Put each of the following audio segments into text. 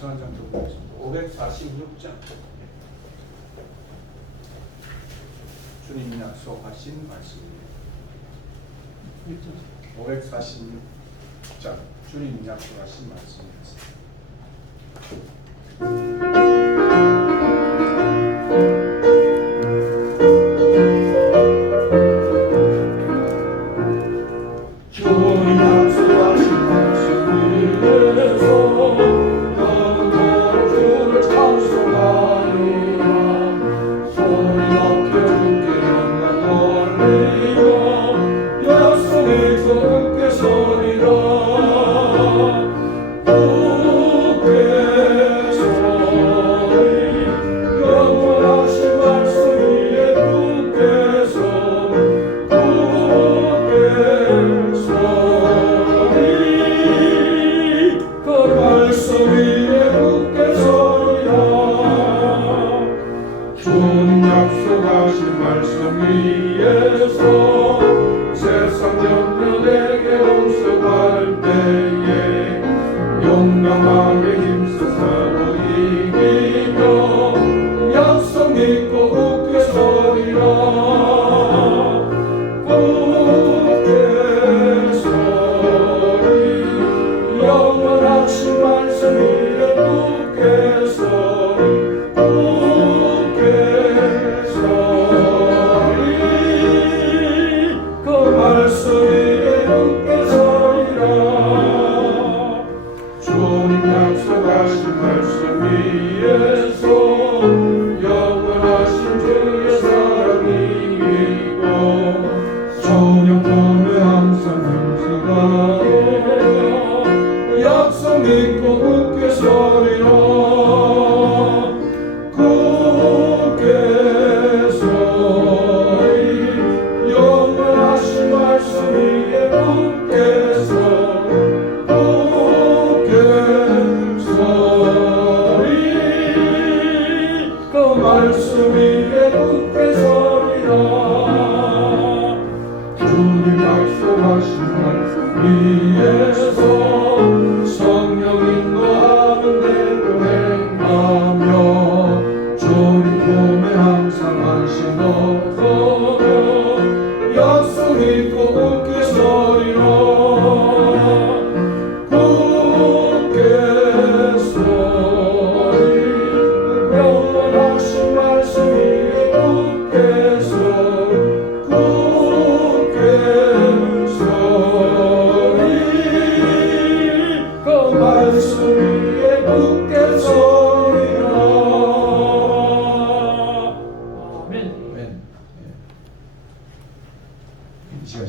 약속한 장 좀 보겠습니다. 546장. 주님 약속하신 말씀이에요. 546장. 주님 약속하신 말씀이었습니다.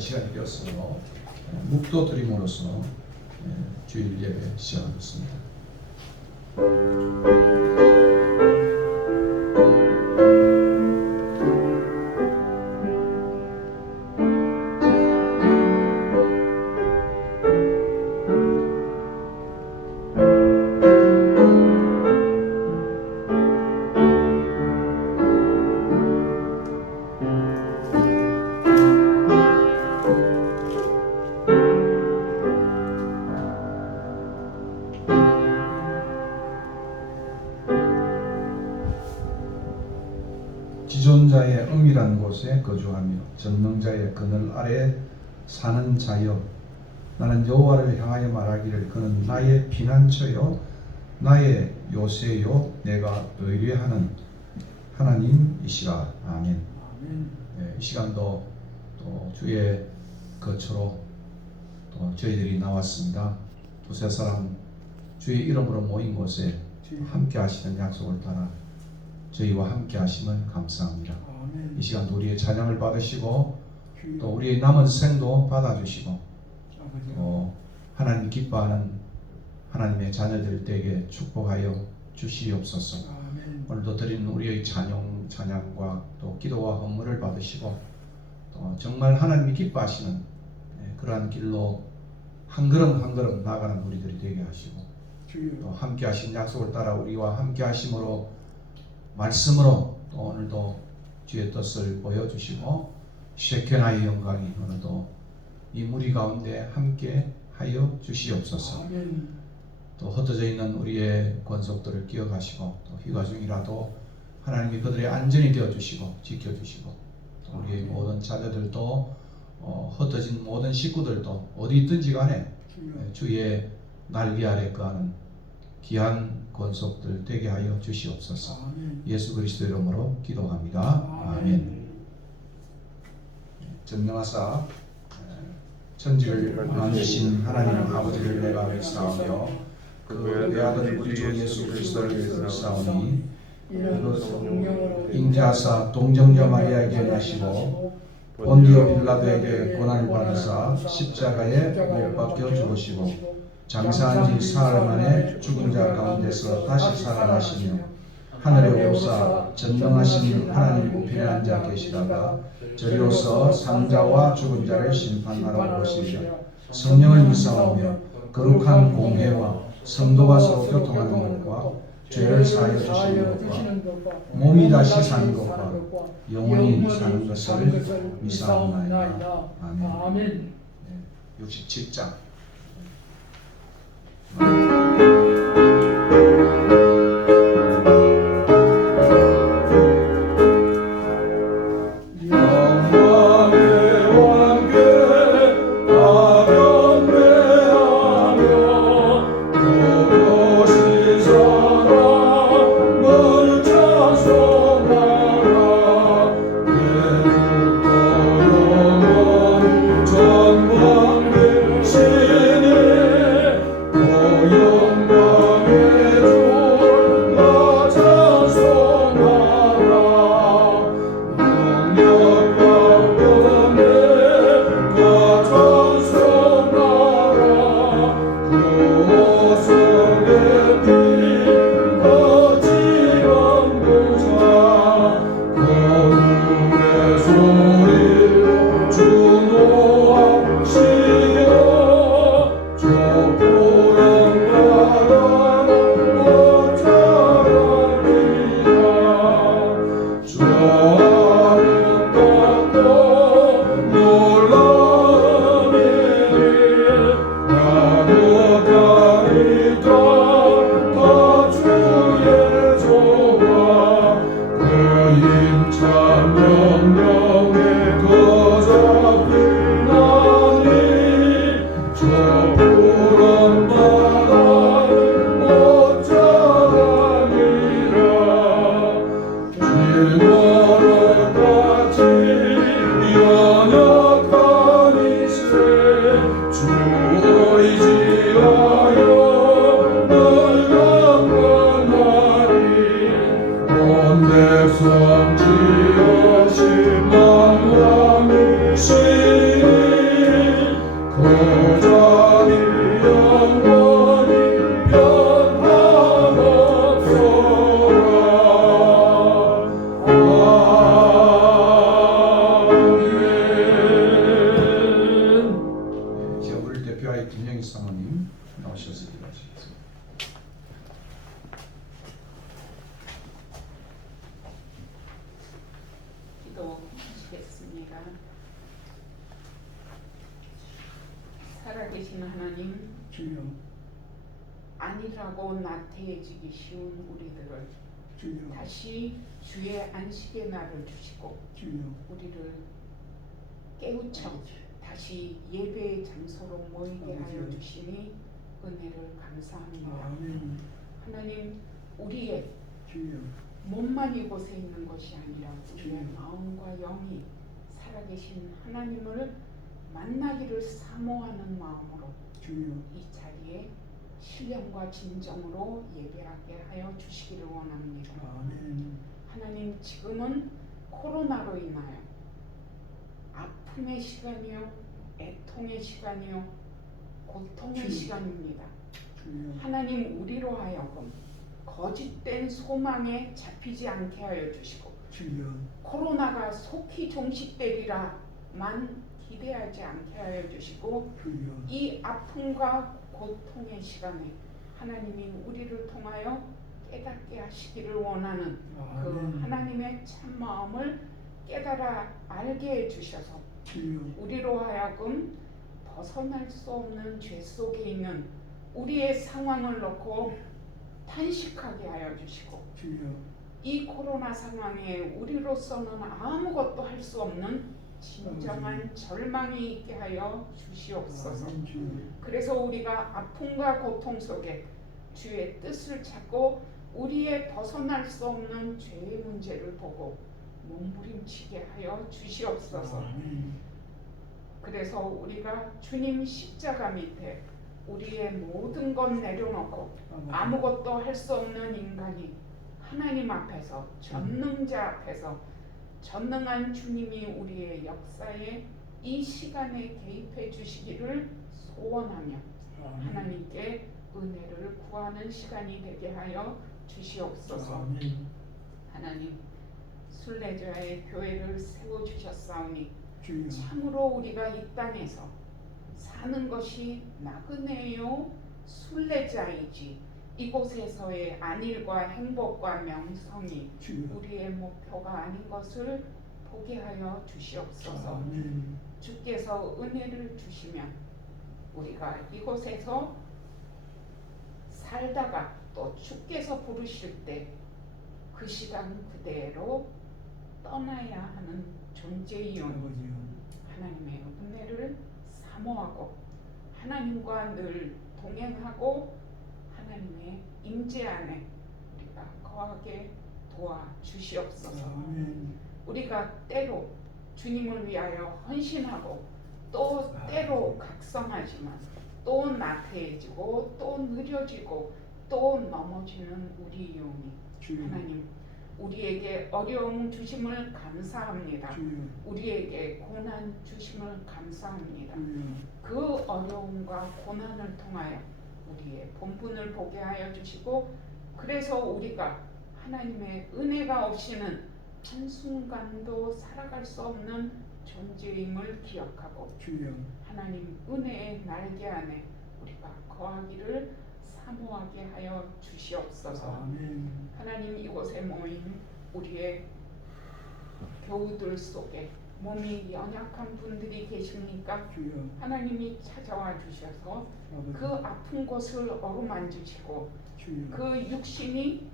시간이 되었으므로 묵도 드림으로써 주일 예배 시작하겠습니다. 지존자의 은밀한 곳에 거주하며 전능자의 그늘 아래 사는 자여, 나는 여호와를 향하여 말하기를 그는 나의 피난처요 나의 요새요 내가 의뢰하는 하나님이시라. 아멘. 이 시간도 또 주의 거처로 또 저희들이 나왔습니다. 두세 사람 주의 이름으로 모인 곳에 함께 하시는 약속을 따라 저희와 함께 하심을 감사합니다. 아멘. 이 시간도 우리의 찬양을 받으시고 또 우리의 남은 생도 받아주시고 하나님 기뻐하는 하나님의 자녀들 댁에 축복하여 주시옵소서. 아멘. 오늘도 드리는 우리의 찬양과 또 기도와 헌물을 받으시고 또 정말 하나님이 기뻐하시는 그러한 길로 한 걸음 한 걸음 나아가는 우리들이 되게 하시고 또 함께 하신 약속을 따라 우리와 함께 하심으로 말씀으로 또 오늘도 주의 뜻을 보여주시고 셰케나의 영광이 오늘도 이 무리 가운데 함께 하여 주시옵소서. 아멘. 또 흩어져 있는 우리의 권속들을 기억하시고 또 휴가 중이라도 하나님이 그들의 안전이 되어주시고 지켜주시고 또 우리의 모든 자녀들도 흩어진 모든 식구들도 어디 있든지 간에 주의 날개 아래 거하는 귀한 권속들 되게 하여 주시옵소서. 예수 그리스도 이름으로 기도합니다. 아멘. 전능하사 천지를 만드신 하나님 아버지를 내가 뵙사오며 그 외아들 우리 주 예수 그리스도를 뵙사오니 그 잉태하사 동정녀 마리아에게 나시고 본디오 빌라도에게 고난을 받으사 십자가에 못 박혀 죽으시고 장사한 지 사흘 만에 죽은 자 가운데서 다시 살아나시며 하늘에 오르사 전능하신 하나님 우편에 앉아 계시다가 저리로서 산자와 죽은 자를 심판하러 오시리라. 성령을 믿사오며 거룩한 공회와 성도가 서로 교통하는 것과 죄를 사하여 주시는 것과 몸이 다시 사는 것과 영원히 사는 것을 믿사옵나이다. 아멘. 67장. 살아계신 하나님, 주여, 안일하고 나태해지기 쉬운 우리들을 주여, 다시 주의 안식의 날을 주시고 주여, 우리를 깨우쳐 다시 예배의 장소로 모이게 하여 주시니 은혜를 감사합니다. 아멘. 하나님, 우리의 주여, 몸만 이곳에 있는 것이 아니라 우리의 마음과 영이 살아계신 하나님을 만나기를 사모하는 마음으로 주여, 이 자리에 신령과 진정으로 예배하게 하여 주시기를 원합니다. 아멘. 하나님, 지금은 코로나로 인하여 아픔의 시간이요, 애통의 시간이요, 고통의 시간입니다. 하나님, 우리로 하여금 거짓된 소망에 잡히지 않게 하여 주시고 코로나가 속히 종식되리라만 기대하지 않게 하여 주시고 이 아픔과 고통의 시간에 하나님이 우리를 통하여 깨닫게 하시기를 원하는 그 하나님의 참 마음을 깨달아 알게 해주셔서 우리로 하여금 벗어날 수 없는 죄 속에 있는 우리의 상황을 놓고 탄식하게 하여 주시고 이 코로나 상황에 우리로서는 아무것도 할 수 없는 진정한 절망이 있게 하여 주시옵소서. 그래서 우리가 아픔과 고통 속에 주의 뜻을 찾고 우리의 벗어날 수 없는 죄의 문제를 보고 몸부림치게 하여 주시옵소서. 그래서 우리가 주님 십자가 밑에 우리의 모든 것 내려놓고 아무것도 할 수 없는 인간이 하나님 앞에서 전능자 앞에서 전능한 주님이 우리의 역사에 이 시간에 개입해 주시기를 소원하며 하나님께 은혜를 구하는 시간이 되게 하여 주시옵소서. 하나님 순례자의 교회를 세워주셨사오니 참으로 우리가 이 땅에서 사는 것이 나그네요 순례자이지 이곳에서의 안일과 행복과 명성이 우리의 목표가 아닌 것을 보게 하여 주시옵소서. 주께서 은혜를 주시면 우리가 이곳에서 살다가 또 주께서 부르실 때 그 시간 그대로 떠나야 하는 존재이요 하나님의 은혜를 사모하고 하나님과 늘 동행하고 하나님의 임재 안에 우리가 거하게 도와주시옵소서. 우리가 때로 주님을 위하여 헌신하고 또 때로 각성하지만 또 나태해지고 또 느려지고 또 넘어지는 우리 영이 하나님 우리에게 어려움 주심을 감사합니다. 우리에게 고난 주심을 감사합니다. 그 어려움과 고난을 통하여 우리의 본분을 보게 하여 주시고 그래서 우리가 하나님의 은혜가 없이는 한순간도 살아갈 수 없는 존재임을 기억하고 하나님 은혜의 날개 안에 우리가 거하기를 사모하게 하여 주시옵소서. 하나님 이곳에 모인 우리의 교우들 속에 몸이 연약한 분들이 계십니까? 하나님이 찾아와 주셔서 그 아픈 곳을 어루만지시고 그 육신이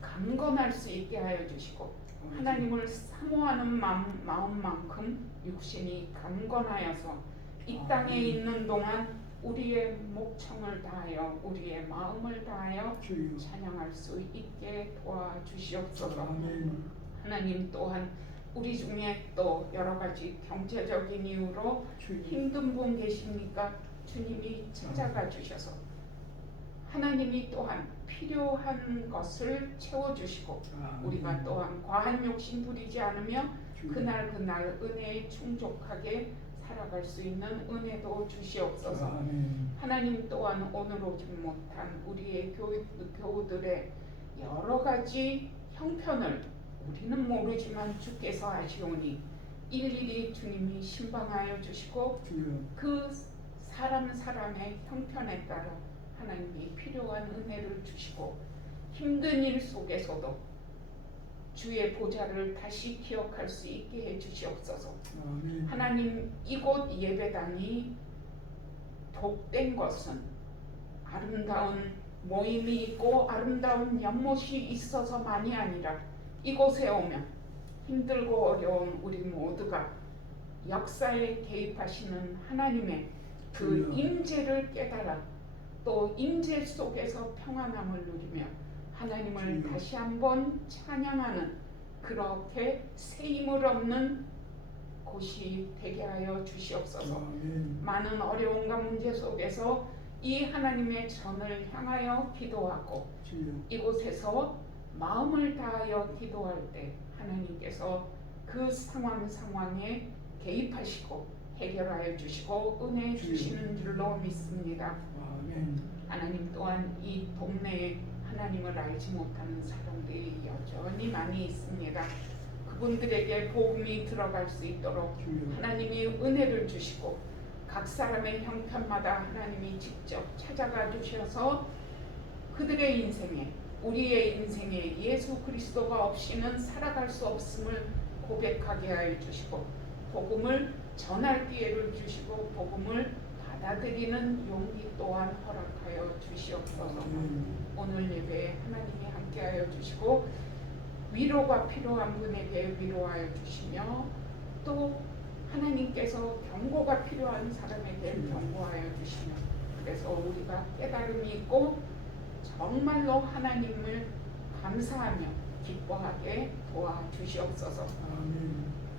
강건할 수 있게 하여 주시고 하나님을 사모하는 마음만큼 육신이 강건하여서 이 땅에 있는 동안 우리의 목청을 다하여 우리의 마음을 다하여 찬양할 수 있게 도와주시옵소서. 하나님 또한 우리 중에 또 여러 가지 경제적인 이유로 힘든 분 계십니까? 주님이 찾아가 주셔서 하나님이 또한 필요한 것을 채워주시고 우리가 또한 과한 욕심 부리지 않으며 그날 은혜에 충족하게 살아갈 수 있는 은혜도 주시옵소서. 하나님 또한 오늘 오지 못한 우리의 교우들의 여러 가지 형편을 우리는 모르지만 주께서 아시오니 일일이 주님이 신방하여 주시고 그 사람의 형편에 따라 하나님이 필요한 은혜를 주시고 힘든 일 속에서도 주의 보좌를 다시 기억할 수 있게 해주시옵소서. 하나님 이곳 예배당이 복된 것은 아름다운 모임이 있고 아름다운 연못이 있어서만이 아니라 이곳에 오면 힘들고 어려운 우리 모두가 역사에 개입하시는 하나님의 그 임재를 깨달아 또 임재 속에서 평안함을 누리며 하나님을 다시 한번 찬양하는 그렇게 새 힘을 얻는 곳이 되게 하여 주시옵소서. 많은 어려움과 문제 속에서 이 하나님의 전을 향하여 기도하고 이곳에서 마음을 다하여 기도할 때 하나님께서 그 상황에 개입하시고 해결하여 주시고 은혜 주시는 줄로 믿습니다. 하나님 또한 이 동네에 하나님을 알지 못하는 사람들이 여전히 많이 있습니다. 그분들에게 복음이 들어갈 수 있도록 하나님이 은혜를 주시고 각 사람의 형편마다 하나님이 직접 찾아가 주셔서 그들의 인생에 우리의 인생에 예수 그리스도가 없이는 살아갈 수 없음을 고백하게 하여 주시고 복음을 전할 기회를 주시고 복음을 받아들이는 용기 또한 허락하여 주시옵소서. 오늘 예배에 하나님이 함께하여 주시고 위로가 필요한 분에게 위로하여 주시며 또 하나님께서 경고가 필요한 사람에게 경고하여 주시며 그래서 우리가 깨달음이 있고 정말로 하나님을 감사하며 기뻐하게 도와주시옵소서.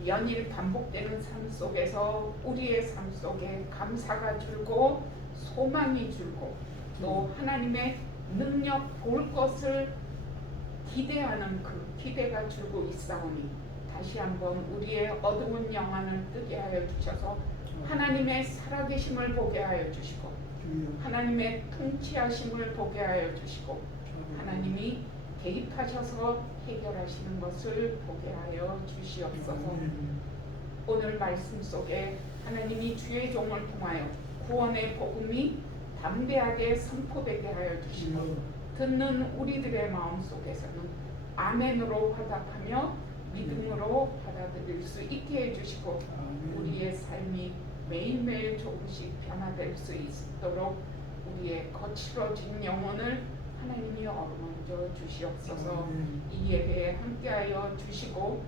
연일 반복되는 삶 속에서 우리의 삶 속에 감사가 줄고 소망이 줄고 또 하나님의 능력 볼 것을 기대하는 그 기대가 줄고 있사오니 다시 한번 우리의 어두운 영안을 뜨게 하여 주셔서 하나님의 살아계심을 보게 하여 주시고 하나님의 통치하심을 보게 하여 주시고 하나님이 개입하셔서 해결하시는 것을 보게 하여 주시옵소서. 오늘 말씀 속에 하나님이 주의 종을 통하여 구원의 복음이 담대하게 선포되게 하여 주시고 듣는 우리들의 마음 속에서는 아멘으로 화답하며 믿음으로 받아들일 수 있게 해주시고 우리의 삶이 매일매일 조금씩 변화될 수 있도록 우리의 거칠어진 영혼을 하나님이 어루만져 주시옵소서. 이 예배에 함께하여 주시고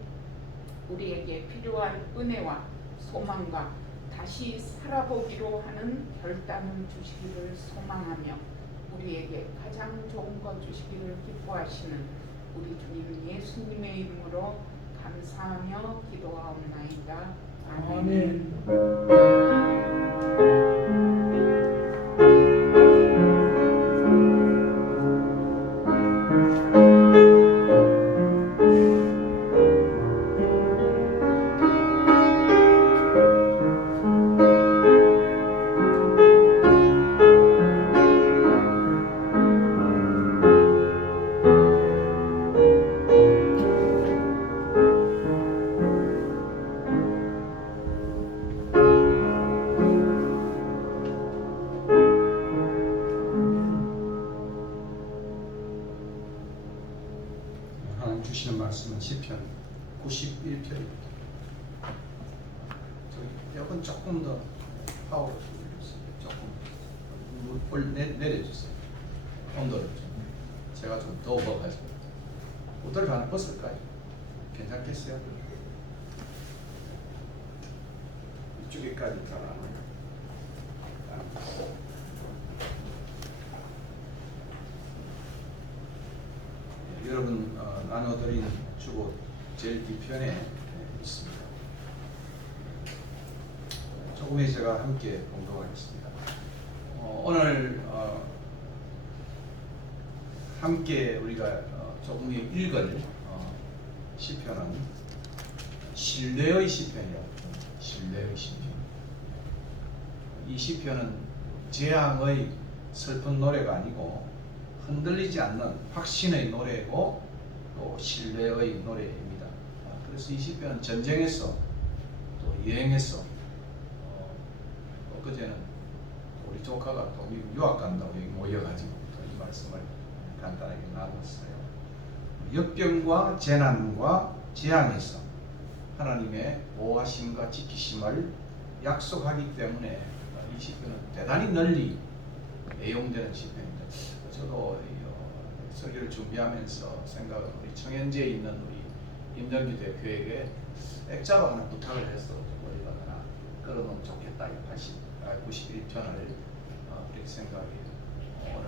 우리에게 필요한 은혜와 소망과 다시 살아보기로 하는 결단을 주시기를 소망하며 우리에게 가장 좋은 것 주시기를 기뻐하시는 우리 주님 예수님의 이름으로 감사하며 기도하옵나이다. 아멘. 하나님 주시는 말씀은 시편 91편입니다. 여러분 조금 더 파워를 주세요. 조금 내려주세요. 온도를 좀. 제가 좀 더워가지고 옷을 하나 벗을까요? 괜찮겠어요? 이쪽에까지 다. 여러분 나눠드린 주보 제일 뒤편에 있습니다. 조금 제가 함께 공독하겠습니다. 오늘 함께 우리가 조금 읽을 시편은 신뢰의 시편이라고 합니다. 신뢰의 시편. 이 시편은 재앙의 슬픈 노래가 아니고 흔들리지 않는 확신의 노래고 또 신뢰의 노래입니다. 그래서 이 시편은 전쟁에서 또 여행에서 엊그제는 우리 조카가 또 미국 유학 간다고 여기 모여가지고 또 이 말씀을 간단하게 나눴어요. 역병과 재난과 재앙에서 하나님의 보호하심과 지키심을 약속하기 때문에 이 시편은 대단히 널리 애용되는 시편입니다. 저도 설교를 준비하면서 생각은 우리 청현지에 있는 우리 임정규 대표에게 액자로 하나 부탁을 해서 어디다가 끌어놓으면 좋겠다. 91편을 그렇게 생각이 오늘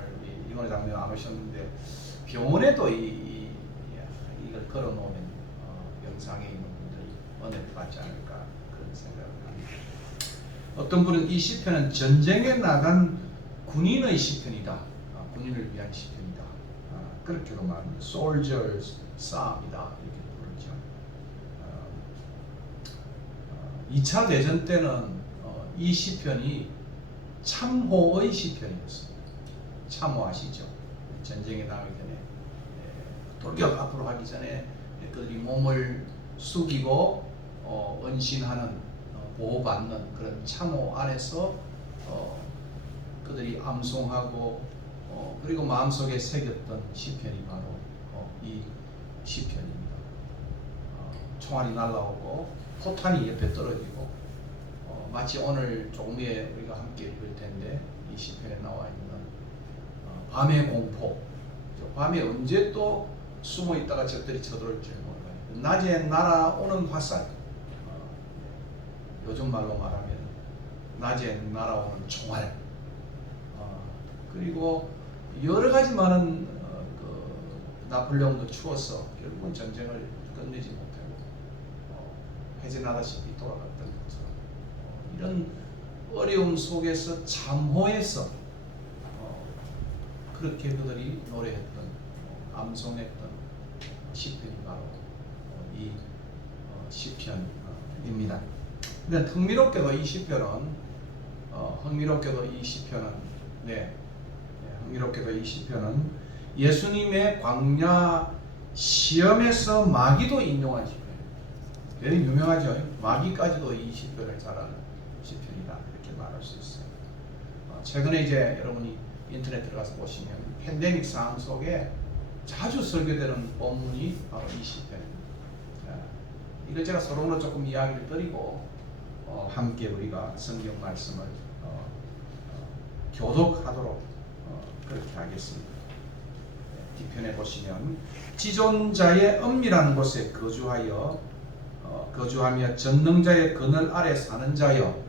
이번에 장면 안 오셨는데 병원에도 이걸 걸어놓으면 영상에 있는 분들이 은혜를 받지 않을까 그런 생각을 합니다. 어떤 분은 이 시편은 전쟁에 나간 군인의 시편이다. 군인을 위한 시편이다. 그렇게도 말합니다. Soldiers Psalm이다. 이렇게 부르죠. 2차 대전 때는 이 시편이 참호의 시편이었습니다. 참호 아시죠? 전쟁에 나가기 전에 돌격 앞으로 하기 전에 그들이 몸을 숙이고 은신하는 보호받는 그런 참호 안에서 그들이 암송하고 그리고 마음속에 새겼던 시편이 바로 이 시편입니다. 총알이 날라오고 포탄이 옆에 떨어지고 마치 오늘 조금 후에 우리가 함께 읽을 텐데 이 시편에 나와 있는 밤의 공포, 밤에 언제 또 숨어 있다가 적들이 쳐들어올지 몰라요. 낮에 날아오는 화살, 요즘 말로 말하면 낮에 날아오는 총알, 그리고 여러 가지 많은 나폴레옹도 추워서 결국은 전쟁을 끝내지 못하고 해전하다시피 돌아갔던 것처럼 이런 어려움 속에서 참호해서 그렇게 그들이 노래했던 암송했던 시편이 바로 이 시편입니다. 근데 흥미롭게도 이 시편은 예수님의 광야 시험에서 마귀도 인용한 시편이에요. 되게 유명하죠. 마귀까지도 이 시편을 잘 아는 시편이다 이렇게 말할 수 있어요. 최근에 이제 여러분이 인터넷 들어가서 보시면 팬데믹 상황 속에 자주 설교되는 본문이 바로 이 시편입니다. 이걸 제가 서론으로 조금 이야기를 드리고 함께 우리가 성경 말씀을 교독하도록 그렇게 하겠습니다. 뒤편에 보시면 지존자의 엄밀한 곳에 거주하며 전능자의 그늘 아래 사는 자여,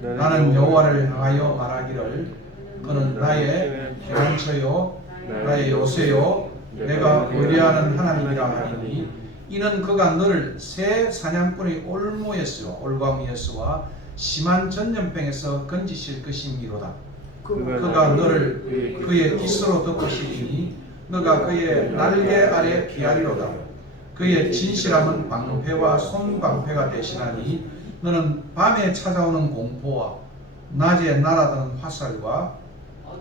나는 여호와를 향하여 말하기를 그는 나의 피난처요 나의 요새요 내가 의뢰하는 하나님이라 하리니 이는 그가 너를 새 사냥꾼의 올가미에서와 심한 전염병에서 건지실 것이미로다. 그가 너를 그의 깃으로 덮으시리니 너가 그의 날개 아래 피하리로다. 그의 진실함은 방패와 손방패가 되시나니 너는 밤에 찾아오는 공포와 낮에 날아드는 화살과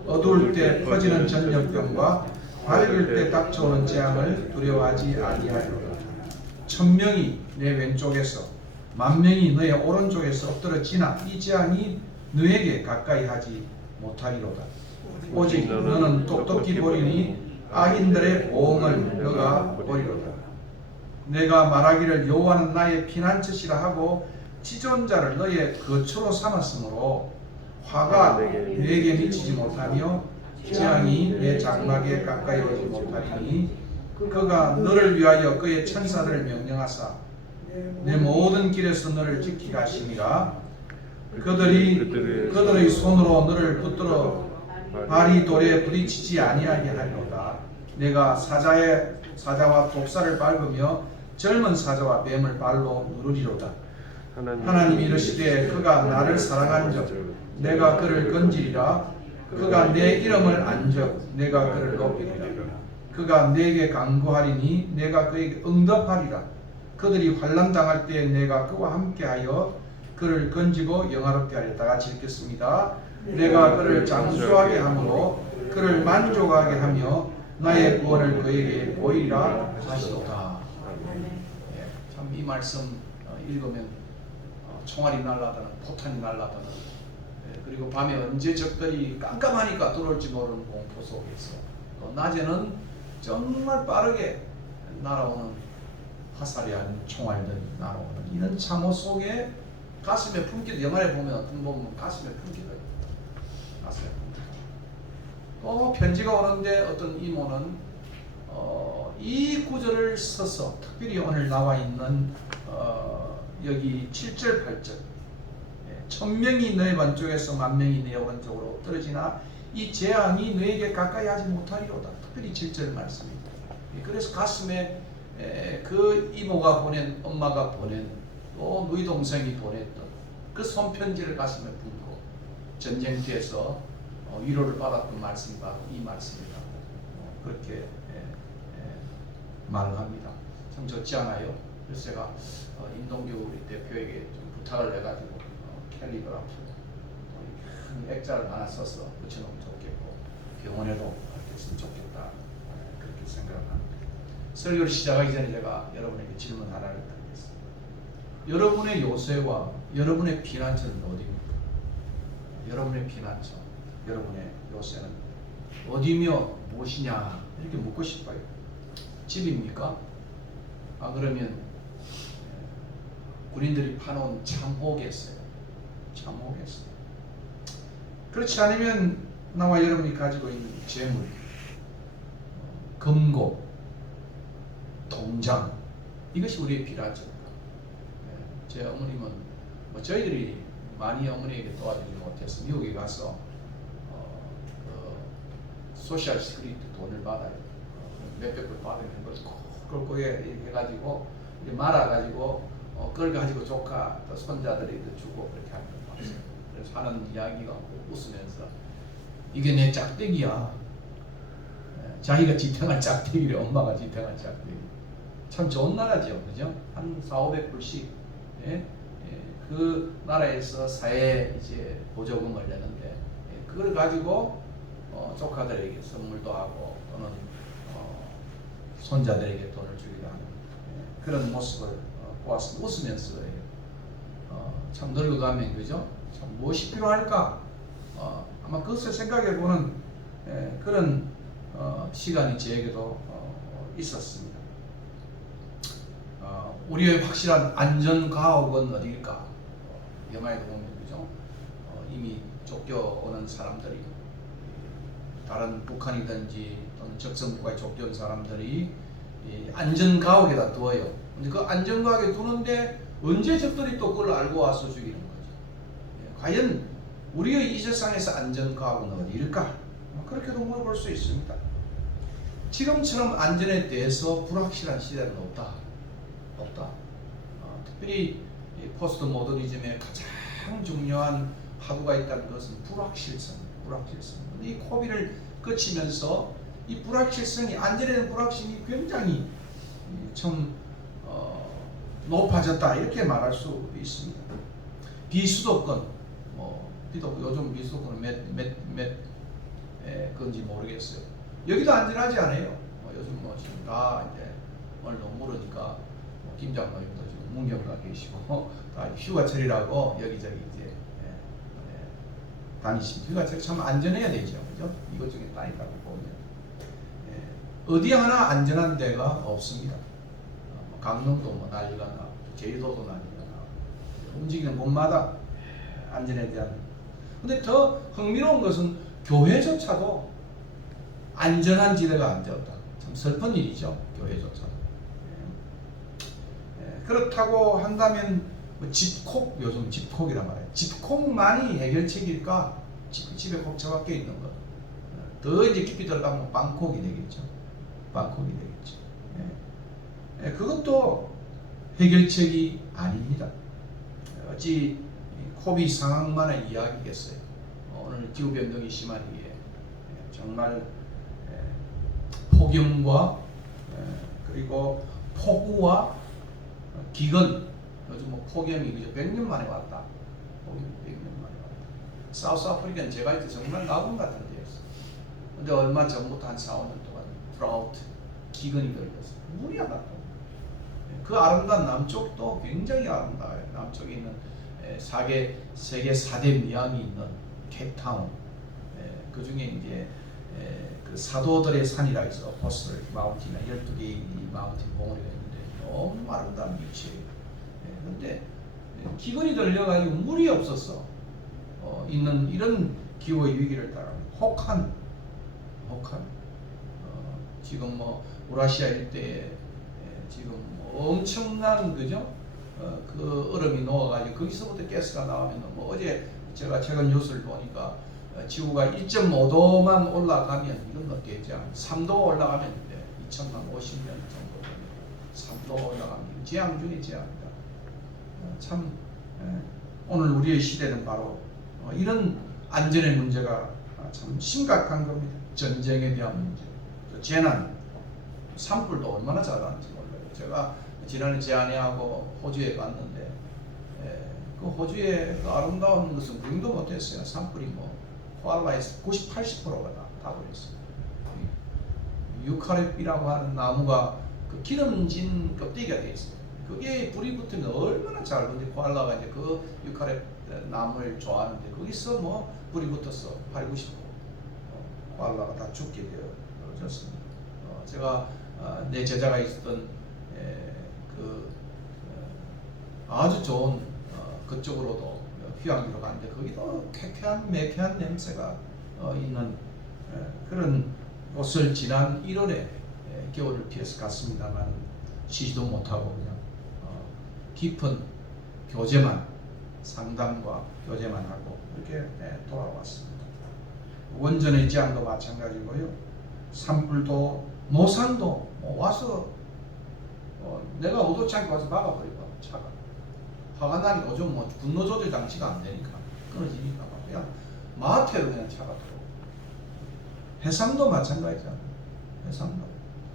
어두울 때 퍼지는 전염병과 밝을 때 닥쳐오는 재앙을 두려워하지 아니하리로다. 1000명이 내 왼쪽에서 10,000명이 너의 오른쪽에서 엎드러지나 이 재앙이 너에게 가까이 하지 못하리로다. 오직 너는 똑똑히 보리니 악인들의 보응을 너가 보리로다. 내가 말하기를 여호와는 나의 피난처시라 하고 지존자를 너의 거처로 삼았으므로 화가 내게 미치지 못하며 재앙이 내 장막에 가까이 오지 못하리니 그가 너를 위하여 그의 천사들을 명령하사 내 모든 길에서 너를 지키게 하심이라. 그들의 손으로 너를 붙들어 발이 돌에 부딪히지 아니하게 하리로다. 내가 사자와 독사를 밟으며 젊은 사자와 뱀을 발로 누르리로다. 하나님이 이르시되 그가 나를 사랑한즉 내가 그를 건지리라. 그가 내 이름을 안즉 내가 그를 높이리라. 그가 내게 간구하리니 내가 그에게 응답하리라. 그들이 환난 당할 때 내가 그와 함께하여 그를 건지고 영화롭게 하리라. 다 같이 읽겠습니다. 내가 그를 장수하게 함으로 그를 만족하게 하며 나의 구원을 그에게 보이리라 하시도다. 참 이 말씀 읽으면 총알이 날아다는 포탄이 날아다는 그리고 밤에 언제 적들이 깜깜하니까 들어올지 모르는 공포 속에서 또 낮에는 정말 빠르게 날아오는 화살이 아닌 총알들이 날아오는 이런 참호 속에 가슴에 품기도 영화에 보면 가슴에 품기도 가슴에 품기도 또 편지가 오는데 어떤 이모는 이 구절을 써서 특별히 오늘 나와 있는 여기 7절 8절 1000명이 너의 왼쪽에서 10,000명이 내 오른쪽으로 떨어지나 이 재앙이 너에게 가까이 하지 못하리로다. 특별히 7절 말씀입니다. 그래서 가슴에 그 이모가 보낸 엄마가 보낸 또 누이 동생이 보냈던 그 손편지를 가슴에 품고 전쟁터에서 위로를 받았던 말씀이 바로 이 말씀이라고 그렇게 말을 합니다. 참 좋지 않아요? 그래서 제가 임동규 우리 대표에게 좀 부탁을 해가지고 캘리그라프 큰 액자를 하나 써서 붙여놓으면 좋겠고 병원에도 했으면 좋겠다 그렇게 생각을 합니다. 설교를 시작하기 전에 제가 여러분에게 질문 하나를 드리겠습니다. 여러분의 요새와 여러분의 피난처는 어디입니까? 여러분의 피난처, 여러분의 요새는 어디며 무엇이냐 이렇게 묻고 싶어요. 집입니까? 그러면 군인들이 파놓은 참호겠어요. 참혹했어요. 그렇지 않으면 나와 여러분이 가지고 있는 재물, 금고, 통장, 이것이 우리의 필요하죠. 제 어머님은 뭐 저희들이 많이 어머니에게 도와주지 못해서 미국에 가서 소셜 스크립트 돈을 받아요. 몇백 불 받으면 그걸 거기에 해가지고 말아가지고 그걸 가지고 조카 또 손자들이 주고 그렇게 하는 거 봤어요. 그래서 하는 이야기가 웃으면서 이게 내 짝대기야. 자기가 지탱할 짝대기를 엄마가 지탱할 짝대기. 참 좋은 나라죠, 그죠? 한 400~500불씩 그 나라에서 사회 이제 보조금을 내는데 그걸 가지고 조카들에게 선물도 하고 또는 손자들에게 돈을 주기도 하는 그런 모습을 보았습니다. 웃으면서 참 늙어가면 그죠? 참 무엇이 필요할까? 아마 그것을 생각해보는 그런 시간이 저에게도 있었습니다. 우리의 확실한 안전가옥은 어디일까? 영화에도 보면 그죠? 이미 쫓겨오는 사람들이 다른 북한이든지 또는 적성국가에 쫓겨온 사람들이 안전가옥에다 두어요. 근데 그 안전가옥에 두는데 언제 적들이 또 그걸 알고 와서 죽이는 거죠. 과연 우리의 이 세상에서 안전가옥은 어디일까? 그렇게도 물어볼 수 있습니다. 지금처럼 안전에 대해서 불확실한 시대는 없다. 특별히 포스트 모더니즘의 가장 중요한 하부가 있다는 것은 불확실성. 이 코비를 거치면서 이 불확실성이, 안전에 대한 불확실성이 굉장히 좀 높아졌다 이렇게 말할 수 있습니다. 비수도권, 요즘 비수도권은 몇 건지 모르겠어요. 여기도 안전하지 않아요. 요즘 지금 다 이제 오늘 너무 모르니까 김 장로님도 지금 문경가 계시고 다 휴가철이라고 여기저기 이제 다니시면 휴가철 참 안전해야 되죠, 그죠? 이것저것 다니다가 보면 어디 하나 안전한 데가 없습니다. 강릉도 뭐 난리가 나고 제주도도 난리가 나고 움직이는 곳마다 안전에 대한. 근데 더 흥미로운 것은 교회조차도 안전한 지대가 안 되었다. 참 슬픈 일이죠, 교회조차도. 그렇다고 한다면 집콕, 요즘 집콕이란 말이에요. 집콕만이 해결책일까? 집에 콕 처박혀 있는 것. 더 이제 깊이 들어가면 방콕이 되겠죠. 그것도 해결책이 아닙니다. 어찌 코비 상황만의 이야기겠어요. 오늘 기후변동이 심하기에 정말 폭염과 그리고 폭우와 기근, 요즘 뭐 폭염이 100년 만에 왔다. 폭염이 100년 만에 왔다. 사우스 아프리카는 제가 있을 때 정말 나군 같은 데였어. 근데 얼마 전부터 한 4~5년 동안 드라우트, 기근이 걸려서 물이 안 났다. 그 아름다운 남쪽도 굉장히 아름다워요. 남쪽에 있는 세계 4대 미항이 있는 케이프타운, 그 중에 이제 그 사도들의 산이라 해서 포스를 마운틴이나 12개의 마운틴 봉우리가 있는데 너무 아름다운 위치예요. 그런데 기근이 들려가지고 물이 없었어. 있는 이런 기후의 위기를 따라 혹한 지금 뭐 우라시아 일대에 지금 엄청난 그죠? 그 얼음이 녹아가지고 거기서부터 가스가 나오면 뭐 어제 제가 최근 뉴스를 보니까 지구가 1.5도만 올라가면 이건 어떻겠지? 3도 올라가면 돼. 2050년 정도 3도 올라가면 재앙 중에 재앙이다. 참 오늘 우리의 시대는 바로 이런 안전의 문제가 참 심각한 겁니다. 전쟁에 대한 문제, 재난, 산불도 얼마나 잘하는지 몰라요. 제가 지난해 제 아내하고 호주에 갔는데 그 호주의 그 아름다운 것은 구경도 못했어요. 산불이 뭐 코알라에서 90~80%가 다 버렸어요. 유카립이라고 하는 나무가 그 기름진 껍데기가 되어 있어요. 그게 불이 붙으면 얼마나 잘 붙는데 코알라가 이제 그 유카립 나무를 좋아하는데 거기서 뭐 불이 붙어서 80~90% 코알라가 다 죽게 되어졌습니다. 제가 내 제자가 있었던 그 아주 좋은 그쪽으로도 휴양지로 가는데 거기도 쾌쾌한 매쾌한 냄새가 있는 그런 곳을 지난 1월에 겨울을 피해서 갔습니다만 쉬지도 못하고 그냥 깊은 교제만 상담과 교제만 하고 이렇게 돌아왔습니다. 원전의 지향도 마찬가지고요. 산불도 모산도 와서 내가 의도치 않게 와서 막아버리고 차가 화가 나니까 요즘 분노 조절 장치가 안 되니까 끊어지니까 그냥 마하태로 그냥 차가 들어오고 해상도 마찬가지잖아. 해상도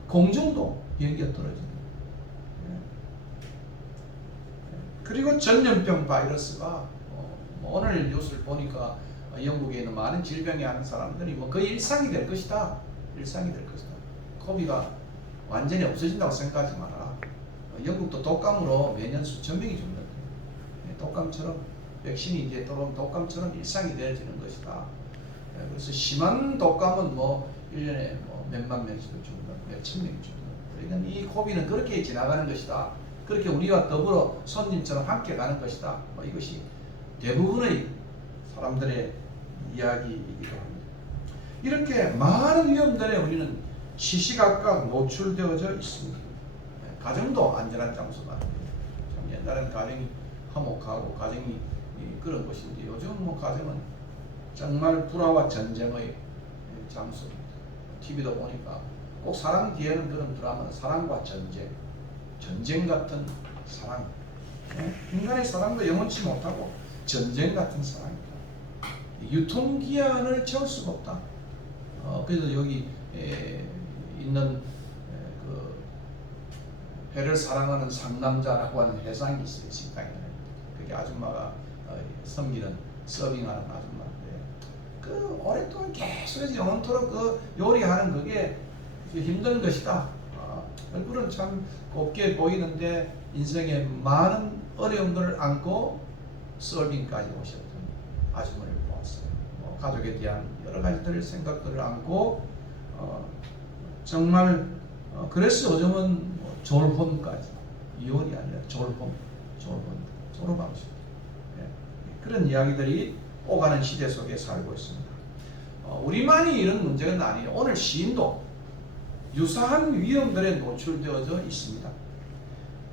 공중도 비행기가 떨어지는 그리고 전염병 바이러스가 오늘 뉴스를 보니까 영국에 있는 많은 질병에 하는 사람들이 거의 일상이 될 것이다. 일상이 될 것이다. 코비가 완전히 없어진다고 생각하지 마라. 영국도 독감으로 매년 수천 명이 죽는데 독감처럼 백신이 이제 들어오면 독감처럼 일상이 되어지는 것이다. 그래서 심한 독감은 1년에 몇만 명씩 죽는, 몇천 명이 죽는. 그러니까 이 코비는 그렇게 지나가는 것이다. 그렇게 우리와 더불어 손님처럼 함께 가는 것이다. 이것이 대부분의 사람들의 이야기이기도 합니다. 이렇게 많은 위험들에 우리는 시시각각 노출되어져 있습니다. 가정도 안전한 장소가 아닙니다. 참 옛날에는 가정이 화목하고 가정이 그런 것인데 요즘은 가정은 정말 불화와 전쟁의 장소입니다. TV도 보니까 꼭 사랑 뒤에는 그런 드라마는 사랑과 전쟁 같은 사랑. 인간의 사랑도 영원치 못하고 전쟁 같은 사랑입니다. 유통기한을 채울 수가 없다. 그래서 여기 있는 그 해를 사랑하는 상남자라고 하는 회상이 있어요. 식당에. 그게 아줌마가 섬기는 서빙하는 아줌마인데 그 오랫동안 계속해서 영원토록 그 요리하는 그게 힘든 것이다. 얼굴은 참 곱게 보이는데 인생에 많은 어려움들을 안고 서빙까지 오셨던 아줌마를 보았어요. 가족에 대한 여러 가지들 생각들을 안고 정말 그래서 요즘은 졸혼까지 이혼이 아니라 졸업하고 있습니다. 그런 이야기들이 오가는 시대 속에 살고 있습니다. 우리만이 이런 문제는 아니에요. 오늘 시인도 유사한 위험들에 노출되어져 있습니다.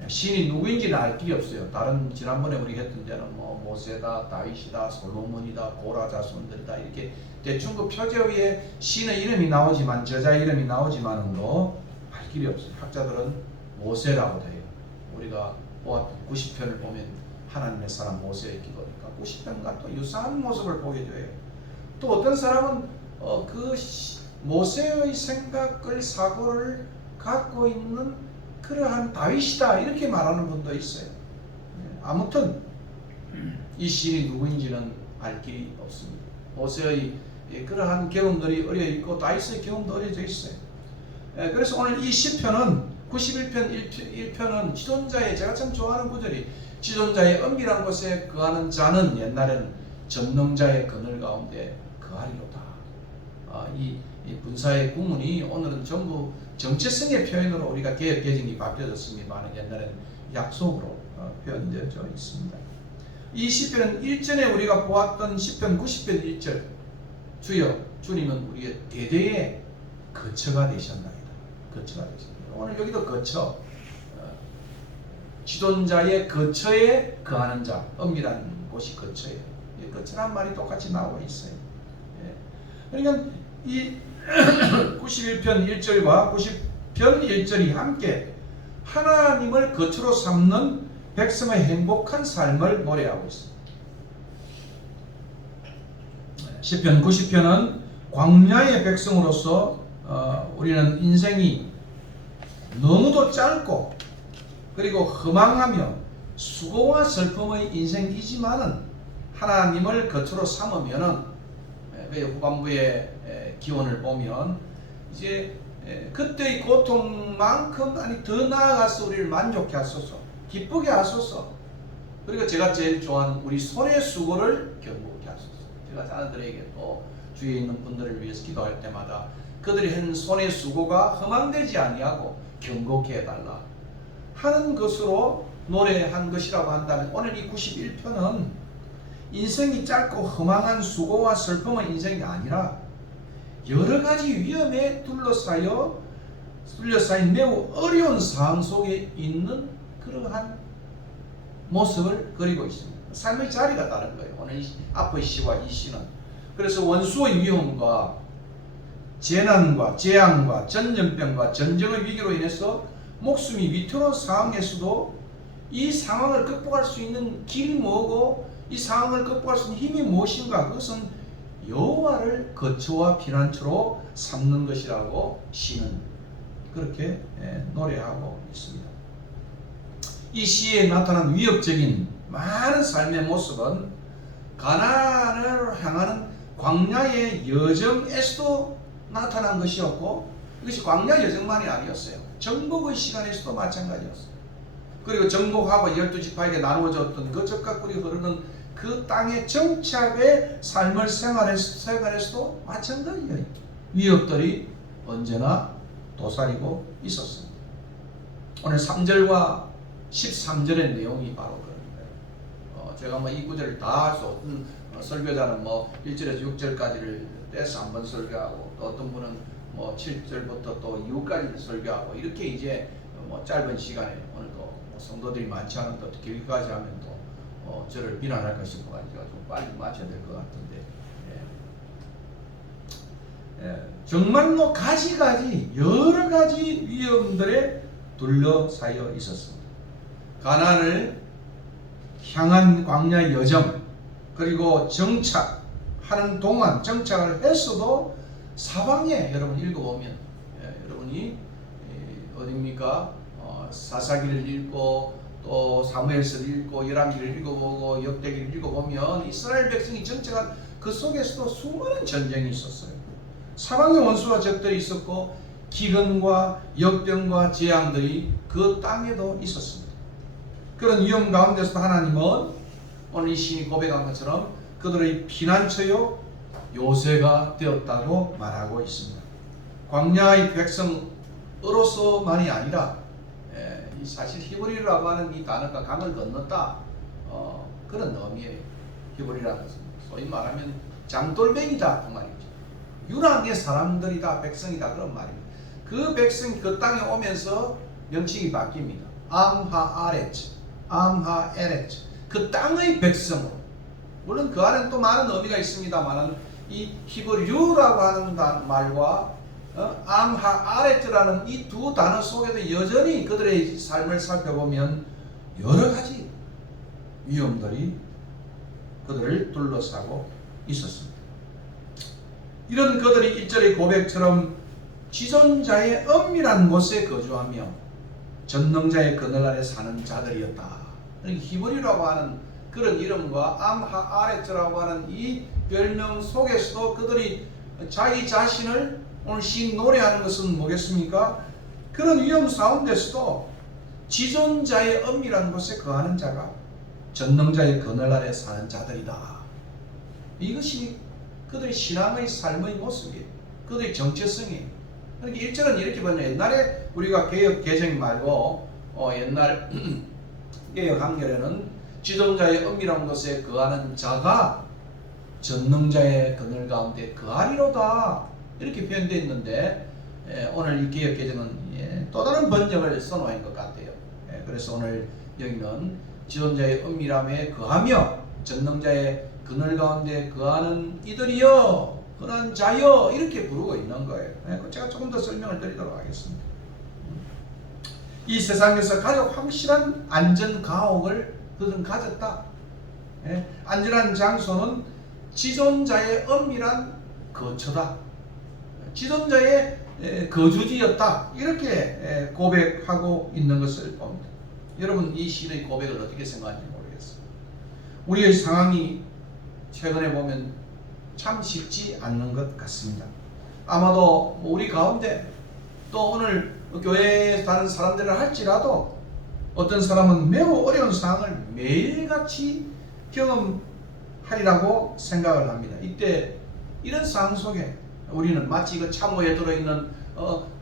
시인이 누구인지는 알 길이 없어요. 다른 지난번에 우리 했던 데는 모세다, 다윗이다, 솔로몬이다, 고라 자손들이다 이렇게 대충 그 표제 위에 시인의 이름이 나오지만 저자 이름이 나오지만은도 알 길이 없어요. 학자들은 모세라고 해요. 우리가 보았던 90편을 보면 하나님의 사람 모세의 기도니까 90편과 또 유사한 모습을 보게 돼요. 또 어떤 사람은 그 모세의 생각을 사고를 갖고 있는 그러한 다윗이다 이렇게 말하는 분도 있어요. 아무튼 이 시인이 누구인지는 알 길이 없습니다. 모세의 그러한 경험들이 어려 있고 다윗의 경험도 어려져 있어요. 그래서 오늘 이 시편은 91편 1편은 지존자의 제가 참 좋아하는 구절이 지존자의 은밀한 곳에 거하는 자는 옛날에는 전능자의 그늘 가운데 거하리로다. 이 분사의 구문이 오늘은 전부 정체성의 표현으로 우리가 개역 개정이 바뀌어졌습니다만 옛날에는 약속으로 표현되어져 있습니다. 이 시편은 일전에 우리가 보았던 시편 90편 1절 주여 주님은 우리의 대대의 거처가 되셨나이다. 거처가 되셨나이다. 오늘 여기도 거처 지존자의 거처에 거하는 자 은밀한 곳이 거처예요. 거처란 말이 똑같이 나오고 있어요. 그러니까 이 91편 1절과 90편 1절이 함께 하나님을 거처로 삼는 백성의 행복한 삶을 노래하고 있습니다. 시편 90편은 광야의 백성으로서 우리는 인생이 너무도 짧고 그리고 허망하며 수고와 슬픔의 인생이지만은 하나님을 거처로 삼으면은 후반부의 기원을 보면 이제 그때의 고통만큼 아니 더 나아가서 우리를 만족해 하소서, 기쁘게 하소서. 그리고 제가 제일 좋아하는 우리 손의 수고를 경고케 하소서. 제가 자녀들에게 또 주위에 있는 분들을 위해서 기도할 때마다 그들이 한 손의 수고가 허망되지 아니하고 경고케 해달라 하는 것으로 노래한 것이라고 한다면 오늘 이 91편은 인생이 짧고 허망한 수고와 슬픔의 인생이 아니라 여러 가지 위험에 둘러싸인 매우 어려운 상황 속에 있는 그러한 모습을 그리고 있습니다. 삶의 자리가 다른 거예요. 오늘 앞의 시와 이 시는. 그래서 원수의 위험과 재난과 재앙과 전염병과 전쟁의 위기로 인해서 목숨이 위태로운 상황에서도 이 상황을 극복할 수 있는 길이 뭐고 이 상황을 극복할 수 있는 힘이 무엇인가? 그것은 여호와를 거처와 피난처로 삼는 것이라고 시는 그렇게 노래하고 있습니다. 이 시에 나타난 위협적인 많은 삶의 모습은 가나안을 향하는 광야의 여정에서도 나타난 것이었고 이것이 광야 여정만이 아니었어요. 정복의 시간에서도 마찬가지였어요. 그리고 정복하고 12지파에게 나누어졌던 그 적과 꿀이 흐르는 그 땅의 정착의 삶을 생활에서도 마찬가지예요. 위협들이 언제나 도사리고 있었습니다. 오늘 3절과 13절의 내용이 바로 그런 거예요. 제가 이 구절을 다 할 수 없는 설교자는 1절에서 6절까지를 떼서 한번 설교하고 또 어떤 분은 7절부터 또 이후까지 설교하고 이렇게 이제 짧은 시간에 오늘도 성도들이 많지 않은 또 길게까지 하면 또 저를 비난할까 싶어가지고 좀 빨리 마쳐야 될 것 같은데 정말로 가지가지 여러 가지 위험들에 둘러싸여 있었습니다. 가나안을 향한 광야 여정 그리고 정착하는 동안 정착을 했어도 사방에 여러분 읽어보면 여러분이 어딥니까? 사사기를 읽고 또 사무엘서를 읽고 열왕기를 읽어보고 역대기를 읽어보면 이스라엘 백성이 정착한 그 속에서도 수많은 전쟁이 있었어요. 사방에 원수와 적들이 있었고 기근과 역병과 재앙들이 그 땅에도 있었습니다. 그런 위험 가운데서 하나님은 오늘 이 시인이 고백한 것처럼 그들의 피난처요 요새가 되었다고 말하고 있습니다. 광야의 백성으로서만이 아니라 사실 히브리라고 하는 이 단어가 강을 건넜다 그런 의미예요. 히브리라는 것은 소위 말하면 장돌뱅이다 그 말이죠. 유랑의 사람들이다 백성이다 그런 말입니다. 그 백성이 그 땅에 오면서 명칭이 바뀝니다. 암하아레츠 암하에레츠 그 땅의 백성으로 물론 그 안에는 또 많은 의미가 있습니다만 이 히브리라고 하는 말과 암하아레트라는 이 두 단어 속에도 여전히 그들의 삶을 살펴보면 여러 가지 위험들이 그들을 둘러싸고 있었습니다. 이런 그들이 1절의 고백처럼 지존자의 엄밀한 곳에 거주하며 전능자의 그늘 아래 사는 자들이었다. 히브리라고 하는 그런 이름과 암하아레트라고 하는 이 별명 속에서도 그들이 자기 자신을 오늘 시인 노래하는 것은 뭐겠습니까? 그런 위험 가운데서도 지존자의 엄밀한 곳에 거하는 자가 전능자의 그늘 아래 사는 자들이다. 이것이 그들의 신앙의 삶의 모습이에요. 그들의 정체성이에요. 그러니까 1절은 이렇게 보면 옛날에 우리가 개역 개정 말고 옛날 개역 한결에는 지존자의 엄밀한 곳에 거하는 자가 전능자의 그늘 가운데 거하리로다 이렇게 표현되어 있는데 오늘 이 개역 개정은 또 다른 번역을 선호한 것 같아요. 그래서 오늘 여기는 지존자의 엄밀함에 거하며 전능자의 그늘 가운데 거하는 이들이여 그런 자여 이렇게 부르고 있는 거예요. 제가 조금 더 설명을 드리도록 하겠습니다. 이 세상에서 가장 확실한 안전 가옥을 그들은 가졌다. 안전한 장소는 지존자의 엄밀한 거처다. 지존자의 거주지였다. 이렇게 고백하고 있는 것을 봅니다. 여러분 이 시의 고백을 어떻게 생각하는지 모르겠어요. 우리의 상황이 최근에 보면 참 쉽지 않는 것 같습니다. 아마도 우리 가운데 또 오늘 교회에 사는 사람들을 할지라도 어떤 사람은 매우 어려운 상황을 매일같이 경험하리라고 생각을 합니다. 이때 이런 상황 속에 우리는 마치 그 참호에 들어있는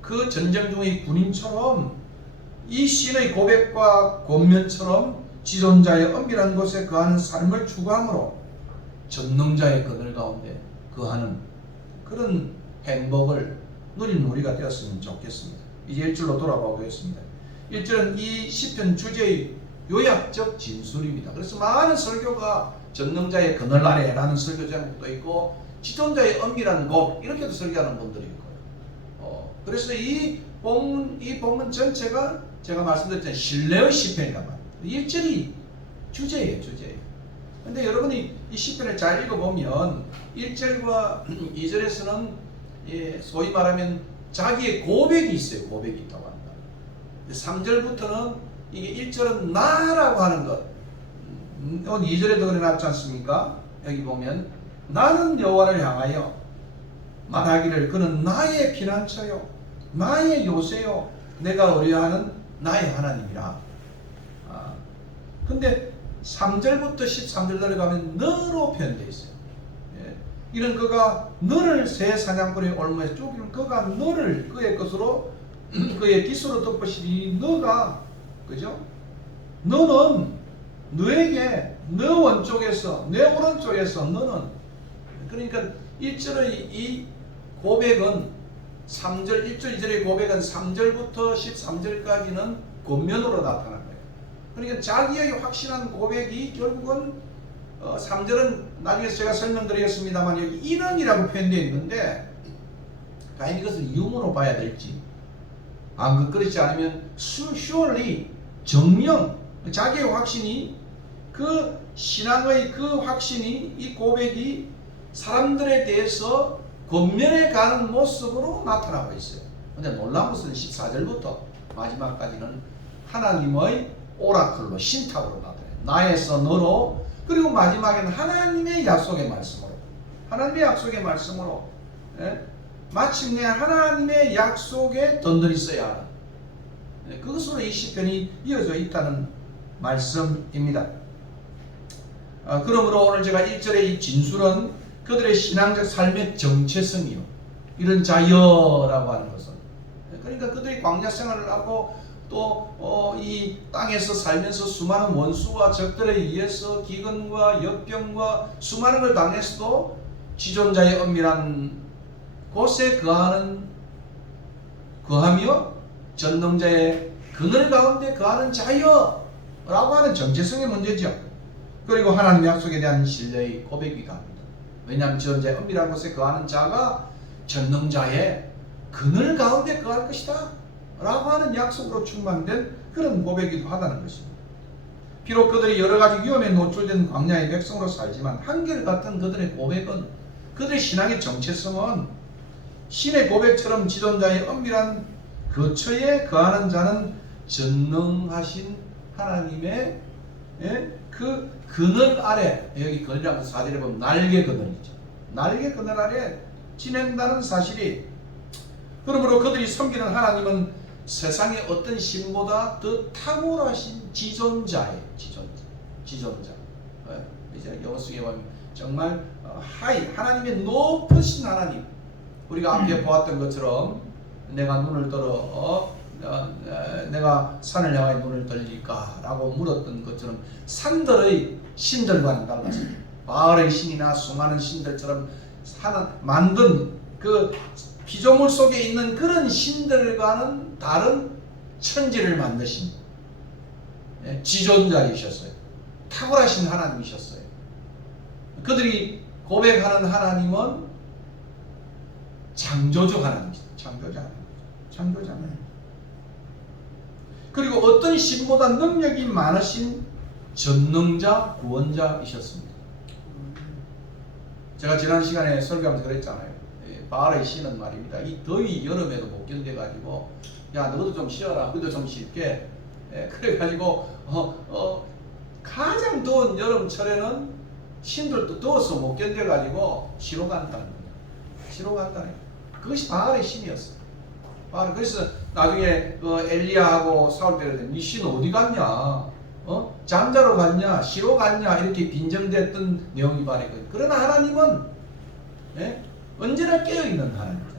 그 전쟁 중의 군인처럼 이 시인의 고백과 권면처럼 지존자의 엄밀한 곳에 거하는 삶을 추구함으로 전능자의 그늘 가운데 거하는 그런 행복을 누리는 우리가 되었으면 좋겠습니다. 이제 1절로 돌아가 보겠습니다. 1절은 이 시편 주제의 요약적 진술입니다. 그래서 많은 설교가 전능자의 그늘 아래라는 설교 제목도 있고 지존자의 엄밀한 곳 이렇게도 설교하는 분들이 있고요. 그래서 이 본문 전체가 제가 말씀드렸잖아요. 신뢰의 시편이란 말이에요. 1절이 주제예요. 근데 여러분이 이 시편을 잘 읽어보면 1절과 2절에서는 소위 말하면 자기의 고백이 있어요. 고백이 있다고 합니다. 3절부터는 이게 1절은 나라고 하는 것 2절에도 그래 놨지 않습니까? 여기 보면 나는 여호와를 향하여 말하기를 그는 나의 피난처요 나의 요새요 내가 의뢰하는 나의 하나님이라. 근데 3절부터 13절 내려가면 너로 표현되어 있어요. 이런 그가 너를 새 사냥꾼의 올무에 쪼기는 그가 너를 그의 것으로 그의 깃으로 덮으시니 너가 그죠? 너는 너에게 너 왼쪽에서 내 오른쪽에서 너는 그러니까 1절의 이 고백은 3절 1절 2절의 고백은 3절부터 13절까지는 겉면으로 나타난 거예요. 그러니까 자기의 확신한 고백이 결국은 3절은 나중에 제가 설명드리겠습니다만 여기 인언이라고 표현되어 있는데 과연 이것을 유무로 봐야 될지 그렇지 않으면 surely 정령 자기의 확신이 그 신앙의 그 확신이 이 고백이 사람들에 대해서 겉면에 가는 모습으로 나타나고 있어요. 근데 놀라운 것은 14절부터 마지막까지는 하나님의 오라클로 신탁으로 나타나요. 나에서 너로 그리고 마지막에는 하나님의 약속의 말씀으로 마침내 하나님의 약속에 던들이 써야 하는 그것으로 이 시편이 이어져 있다는 말씀입니다. 그러므로 오늘 제가 1절의 이 진술은 그들의 신앙적 삶의 정체성이요 이런 자여라고 하는 것은 그러니까 그들이 광야 생활을 하고 또 이 땅에서 살면서 수많은 원수와 적들에 의해서 기근과 역병과 수많은 걸 당했어도 지존자의 엄밀한 곳에 거하며 전능자의 그늘 가운데 거하는 자여라고 하는 정체성의 문제죠. 그리고 하나님의 약속에 대한 신뢰의 고백이기도 합니다. 왜냐하면 지존자의 엄밀한 곳에 거하는 자가 전능자의 그늘 가운데 거할 것이다 라고 하는 약속으로 충만된 그런 고백이기도 하다는 것입니다. 비록 그들이 여러가지 위험에 노출된 광야의 백성으로 살지만 한결같은 그들의 고백은 그들의 신앙의 정체성은 신의 고백처럼 지존자의 엄밀한 거처에 거하는 자는 전능하신 하나님의 그 그늘 아래 여기 그늘이라고 4절에 보면 날개 그늘이죠. 날개 그늘 아래 지낸다는 사실이 그러므로 그들이 섬기는 하나님은 세상의 어떤 신보다 더 탁월하신 지존자예요. 지존자. 이제 영어 속에 보면 정말 하나님의 높으신 하나님. 우리가 앞에 보았던 것처럼 내가 눈을 들어 내가 산을 향하여 눈을 들릴까? 라고 물었던 것처럼 산들의 신들과는 달랐습니다. 바알의 신이나 수많은 신들처럼 만든 그 피조물 속에 있는 그런 신들과는 다른 천지를 만드신 지존자이셨어요. 탁월하신 하나님이셨어요. 그들이 고백하는 하나님은 창조주 하나님이십니다. 창조자 하나님. 그리고 어떤 신보다 능력이 많으신 전능자 구원자이셨습니다. 제가 지난 시간에 설교하면서 그랬잖아요. 바알의 신은 말입니다. 이 더위 여름에도 못 견뎌가지고 야 너도 좀 쉬어라. 너도 좀 쉴게. 그래가지고 가장 더운 여름철에는 신들도 더워서 못 견뎌가지고 쉬러 간다는 거예요. 그것이 바알의 신이었어요. 그래서 나중에 엘리야하고 싸울 때 니 신 어디 갔냐? 잠자러 갔냐? 쉬러 갔냐? 이렇게 빈정됐던 내용이 말이거든요. 그러나 하나님은 언제나 깨어있는 하나님이죠.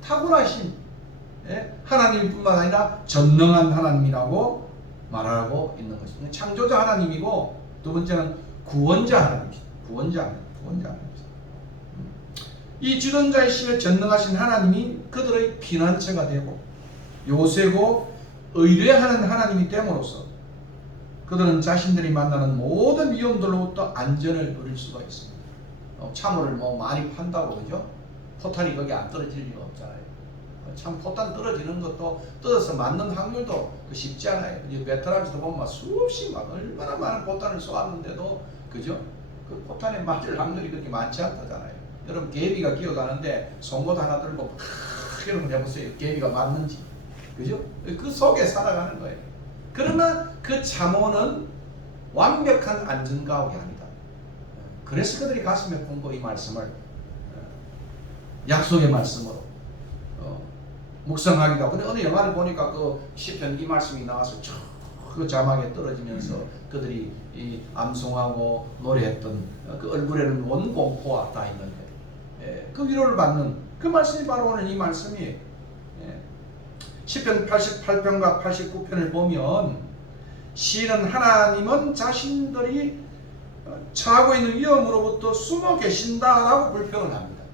탁월하신 하나님뿐만 아니라 전능한 하나님이라고 말하고 있는 것입니다. 창조자 하나님이고 두 번째는 구원자 하나님이십니다. 구원자는 이 주권자이시며 전능하신 하나님이 그들의 피난처가 되고 요새고 의뢰하는 하나님이 됨으로써 그들은 자신들이 만나는 모든 위험들로부터 안전을 누릴 수가 있습니다. 참호를 많이 판다고 그죠? 포탄이 거기 안 떨어질 리가 없잖아요. 참 포탄 떨어지는 것도 뜯어서 맞는 확률도 쉽지 않아요. 이제 베트남에서 보면 수없이 얼마나 많은 포탄을 쏘았는데도 그죠? 그 포탄에 맞을 확률이 그렇게 많지 않다잖아요. 여러분 개비가 기어가는데 송곳 하나 들고 여러분 해보세요. 개비가 맞는지 그죠? 그 속에 살아가는 거예요. 그러나 그 참호는 완벽한 안전가옥이 아니다. 그래서 그들이 가슴에 품고 이 말씀을 약속의 말씀으로 묵상하기도 하고. 근데 어느 영화를 보니까 그 시편 이 말씀이 나와서 그 자막에 떨어지면서 그들이 이 암송하고 노래했던 그 얼굴에는 원공포가 다 있는데 그 위로를 받는 그 말씀이 바로 오늘 이 말씀이에요. 시편 88편과 89편을 보면 시인은 하나님은 자신들이 처하고 있는 위험으로부터 숨어 계신다라고 불평을 합니다.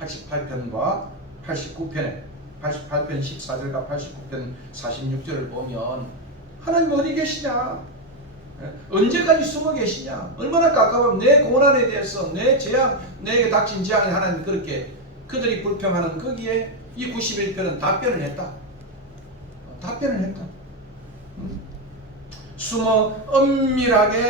88편과 89편에 88편 14절과 89편 46절을 보면 하나님 어디 계시냐? 언제까지 숨어 계시냐? 얼마나 가까우면 내 고난에 대해서 내 재앙, 내게 닥친 재앙에 하나님 그렇게 그들이 불평하는 거기에 이 91편은 답변을 했다. 숨어 엄밀하게